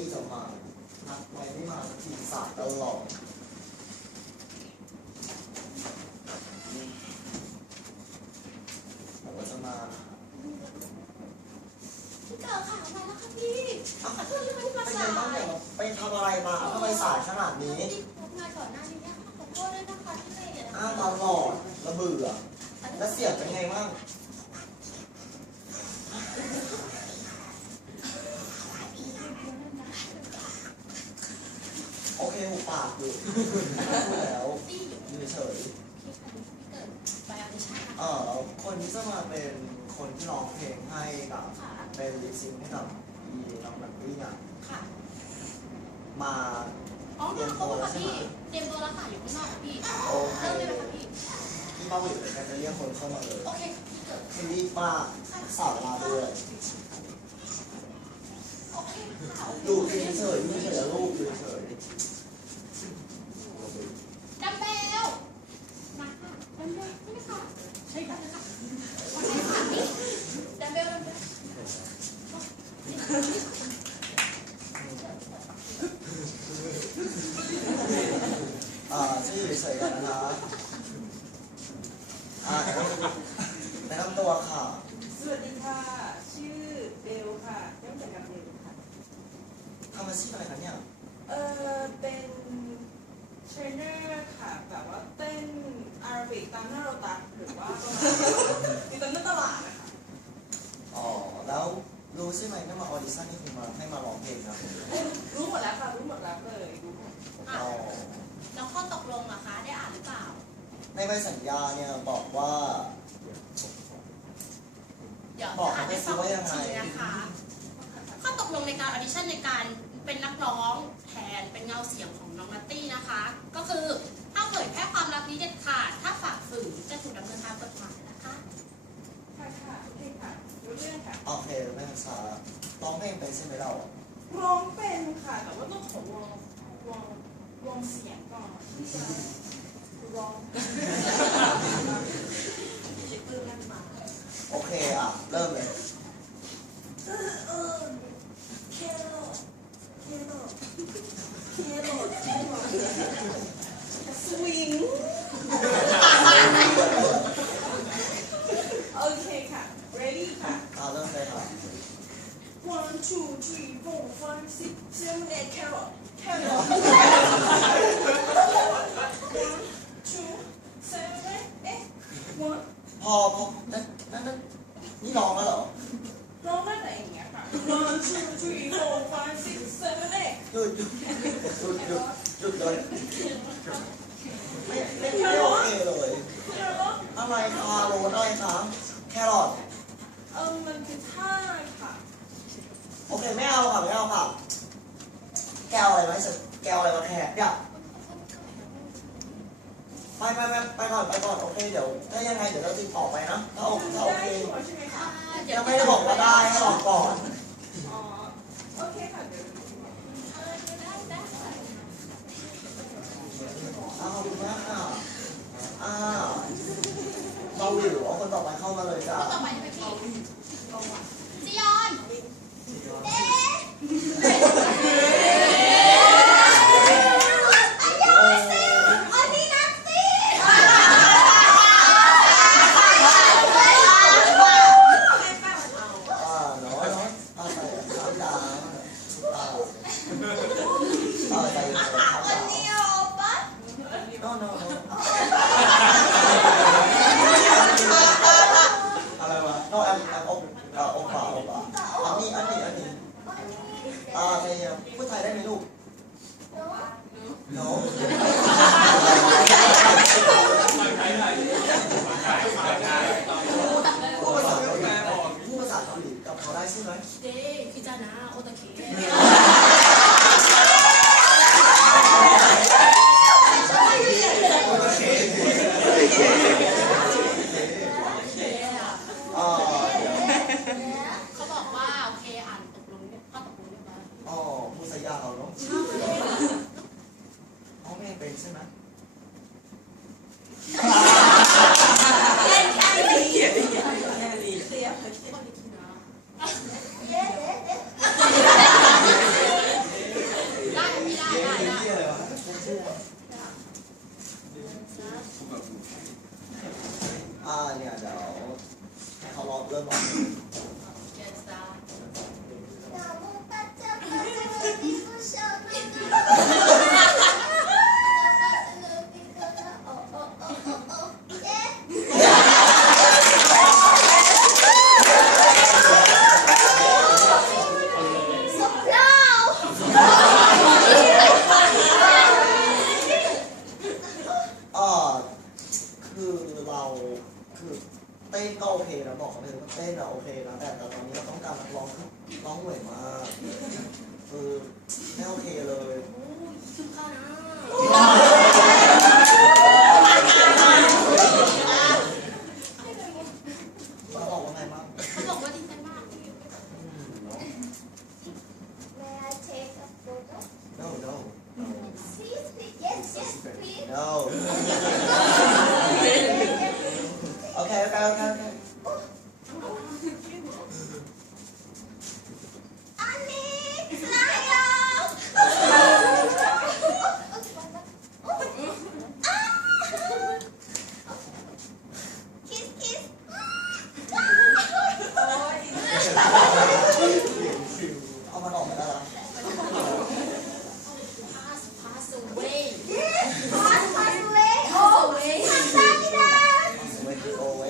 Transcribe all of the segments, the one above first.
ตี้จะมานัดไว้ไม่มาสักทีสายตลอดบอกว่าจะมาพี่เกิดค่ะมาแล้วค่ะพี่ขอโทษที่ไม่ได้มาเป็นไงสายบ้างเนี่ยไปทำอะไรมาทำไมสายขนาดนี้ทำงานก่อนหน้านี้เนี่ยขอโทษด้วยนะคะที่ไม่เห็นอ้าวตลอดระเบื่อแล้วเสียงเป็นไงบ้างโอเคหู ปากอยู่พูดแล้วพี่อยู่อยู่เฉยพี่ค่ะพี่เกิดไปออดิชั่นเอ่อคนที่จะมาเป็นคนที่ร้องเพลงให้กับค่ะเป็นลิปซิงค์ให้กับอีน้องนักวิ่งอะค่ะ มาอ๋อมาครบแล้วค่ะพี่เตรียมตัวแล้วค่ะอยู่ข้างนอกค่ะพี่โอเคเริ่มเลยไหมคะพี่ที่เป้าหมายในการจะเรียกคนเข้ามาเลยโอเคพี่เกิดคือรีบมากสาวลาด้วยโอเคค่ะอยู่เฉยๆอยู่เฉยๆแล้วลูกอยู่เฉยดั อ่าชื่ออยู่เฉยๆกันนะคะอ่าแนะนำตัวค่ะ สวัสดีค่ะ ชื่อเบลค่ะเริ่มจากกับเบลค่ะทำอาชีพอะไรคะเนี่ย เออเป็น เทรนเนอร์ค่ะแบบว่าเต้นอาราบิกตามหน้าเราตัดหรือว่ามีตามหน้าตลาดนะคะอ๋อแล้วรู้ใช่ไหมไม่มาออดิชั่นนี่คือมาให้มาร้องเพลงนะรู้หมดแล้วค่ะรู้หมดแล้วเลยรู้หมดอะอ๋อแล้วข้อตกลงอะคะได้อ่านหรือเปล่า ในใบสัญญาเนี่ยบอกว่าเดี๋ยวบอกจะอ่านให้ฟังเขาไปสิว่าอียักงไงทีนะคะ ข้อตกลงในการออดิชั่นในการ เป็นนักร้องแทนเป็นเงาเสียงของน้องนัตตี้นะคะ ก็คือห้ามเผยแพร่ความลับนี้เด็ดขาดถ้าฝ่าฝืนจะถูกดำเนินทางกฎหมายนะคะค่ะค่ะโอเคค่ะรู้เรื่องค่ะโอเคไม่ต้องช้าร้องเพลงเป็นใช่ไหมเราร้องเป็นค่ะแต่ว่าต้องขอวอร์มวอร์มวอร์มเสียงก่อนที่จะร้องคิดปืนนั่นมาโอเคอะเริ่มเลย สวิง โอเคค่ะ ready ค่ะ อ่าเริ่มเลยค่ะ one two three four five six seven eight carrot carrot one two seven eight one พอพอนั่นนั่นนั่นนี่ร้องแล้วเหรอร้องได้แต่อย่างเงี้ยค่ะ one two three four five six seven eight หยุดหยุดหยุดหยุดหยุดเลยไม่ไม่ไม่โอเคเลย carrot อะไรคาโรสอะไรคะแครอท เออมันคือท่าค่ะ โอเคไม่เอาค่ะไม่เอาค่ะ แก้วอะไรไหมสักแก้วอะไรมาแขกเนี่ยไปไปไปไปก่อนไปก่อนโอเคเดี๋ยวถ้ายังไงเดี๋ยวเราติดต่อไปนะถ้าโอถ้าโอได้เคชัวร์ใช่ไหมคะยังไม่ได้บอกว่าได้ให้บอกก่อนอ๋อโอเคค่ะเดี๋ยวอ้าวขอบคุณมากค่ะอ้าวเราวิวเอาคนต่อไปเข้ามาเลยจ้ะ ข้อต่อไปใช่ไหมพี่จียอนเอ๊ะอันนี้นัตตี้ อ่าน้อยน้อยอ่าใส่ขาวดาวอ่าอ่าใส่ขาวดาว นี้โอปัส no no no อะไรวะ no I'm I'm โออ่าโอป่าโอป่าอันนี้อันนี้อันนี้อ่าใครเนี่ยพูดไทยได้ไหมลูก no พูดภาษาเกาหลีพูดภาษาเกาหลีกับเขาได้ใช่ไหม เด้ พิจารณาโอตะเคอ่า 我嘛 ก็โอเคนะบอกเขาไปเลยว่าเต้นอะโอเคนะแต่แต่ตอนนี้เราต้องการนักร้องที่ร้องห่อยมากคือไม่โอเคเลย คือเข้านะ เราบอกว่าไงบ้าง เขาบอกว่าดีใจมาก อืม no no no no โอเคโอเคโอเคโอเค เอามันออกมาได้แล้ว พาสพาสเวย์ ไม่คือโอเว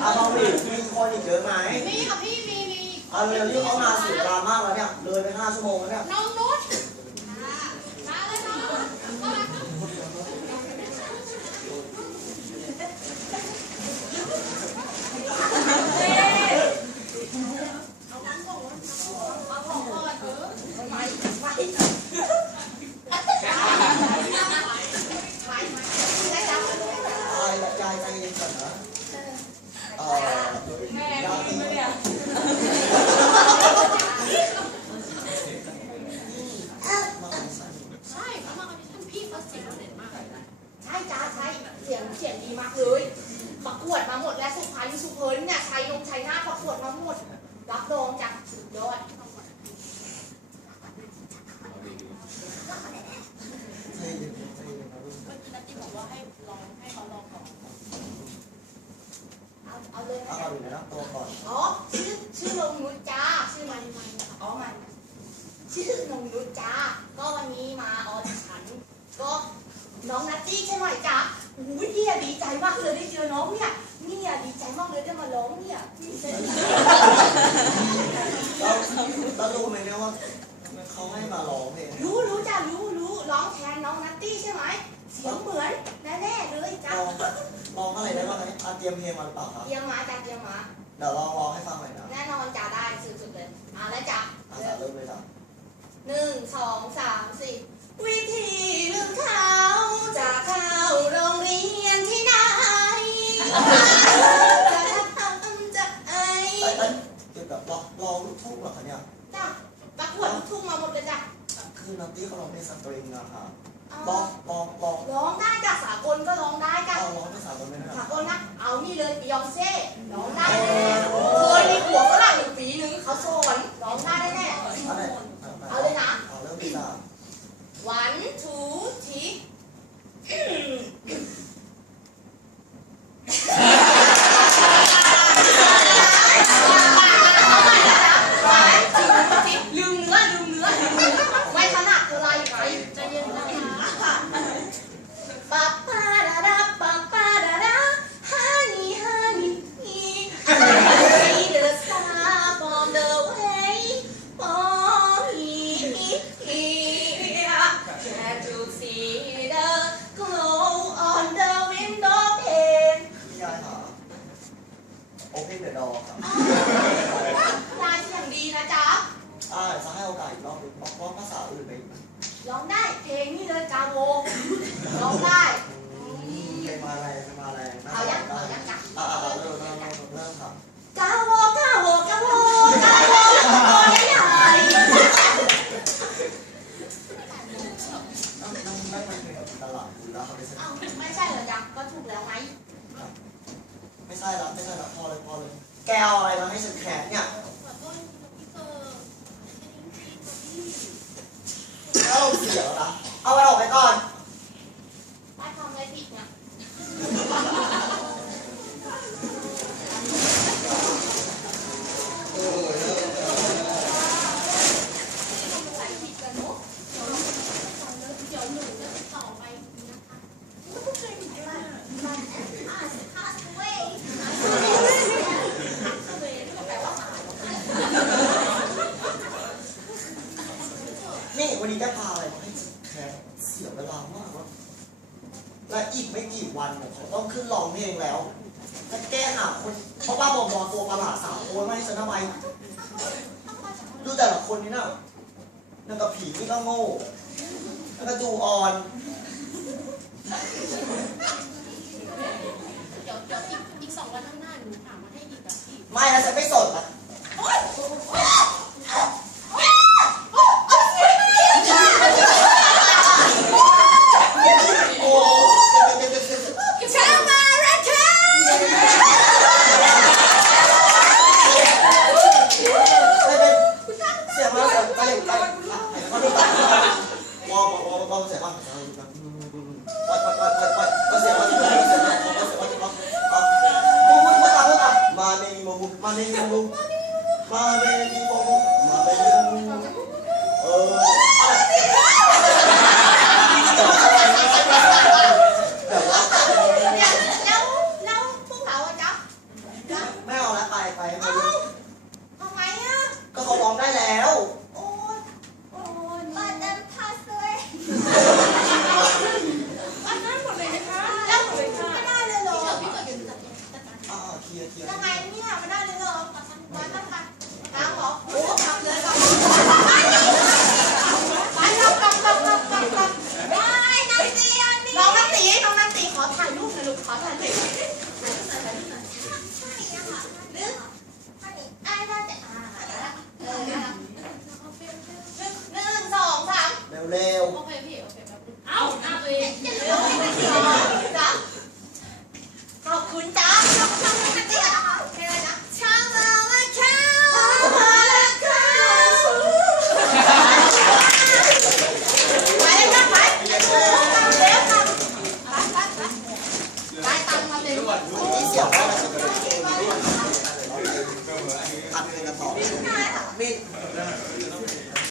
เอาเราอีกมีคนอีกเยอะไหม มีค่ะพี่มีมี เอาเร็วที่เขามาเสียเวลามากแล้วเนี่ยเลยไปห้าชั่วโมงแล้วเนี่ยน้องนุชมาเลยน้องเอาของก่อนเอาของก่อนเออไปไปไปไป ยายยายใจเย็นก่อนนะเอ่อ แม่ ยาย กินไหมเนี่ย มาของฉัน ใช่เขามาออดิชั่นพี่เขาเสียงเด่นมากเลยนะ ใช่จ้าใช่เสียงเสียงดีมากเลยประกวดมาหมดแล้วสุพรรณสุพรรณเนี่ยชัยนงชัยนาทประกวดมาหมด รับรองจากสุดยอด ใจเย็นใจเย็นนะลูก เมื่อกี้นัตตี้บอกว่าให้ลองให้เขาลองก่อน เอาเอาเลยนะ เอาเอาอยู่นะตัวก่อน อ๋อ ชื่อชื่อนงนุชจ้า ชื่อมันมันอ๋อมัน ชื่อนงนุชจ้า ก็วันนี้มาออดิชั่นก็น้องนัตตี้ใช่ไหมจ๊ะโอ้ยเนี่ยดีใจมากเลยได้เจอน้องเนี่ยเนี่ยดีใจมากเลยได้มาร้องเนี่ยดีใจมากแล้วแล้วรู้ไหมเนี่ยว่าเขาให้มาร้องเพลงรู้รู้จ้ะรู้รู้ร้องแทนน้องนัตตี้ใช่ไหม เสียงเหมือนแน่ๆเลยจ้ะร้องร้องอะไรได้บ้างไหมอะเตรียมเพลงมาหรือเปล่าครับ เตรียมมาจ้ะเตรียมมา เดี๋ยวลองร้องให้ฟังหน่อยนะแน่นอนจ้ะได้สุดๆเลยเอาแล้วจ้ะอาสาเริ่มเลยจ้ะหนึ่งสองสามสี่วิธีลืมเขาจะเข้าโรงเรียนที่ไหนจะทำจะไอเอ้ยเอ้ยเกี่ยวกับร้องร้องลูกทุ่งเหรอคะเนี่ยจ้ะประกวดลูกทุ่งมาหมดเลยจ้ะคือนัตตี้เขาร้องเพลงสตริงอะค่ะเอาร้องร้องร้องร้องได้จ้ะสากลก็ร้องได้จ้ะเอาร้องภาษาคนไม่ได้สากลนะเอานี่เลยบิยองเซ่ร้องได้แน่ๆ ร้องได้เพลงนี้เลยกาโวร้องได้เพลงมาแรงเพลงมาแรงน่าเอาจะยังร้เอาองได้ยังจ้ะอ่าเริ่มเริ่มเริ่มเริ่มครับกาโวกาโวกาโวกาโวกาโวได้ใหญ่นั่งนั่งนั่งมันเพลงกับตลาดดูแล้วเขาไม่ใช่เอ้าไม่ใช่เหรอจ๊ะก็ถูกแล้วไงไม่ใช่ละไม่ใช่ละพอเลยพอเลยแกเอาอะไรมาให้ฉันแขกเนี่ย นี่น่ะนั่นกับผีนี่ก็โง่แล้วก็ดูอ่อนเดี๋ยวเดี๋ยวอีกอีกสองวันข้างหน้าหนูถามมาให้อีกแบบไม่นะฉันไม่สดอะ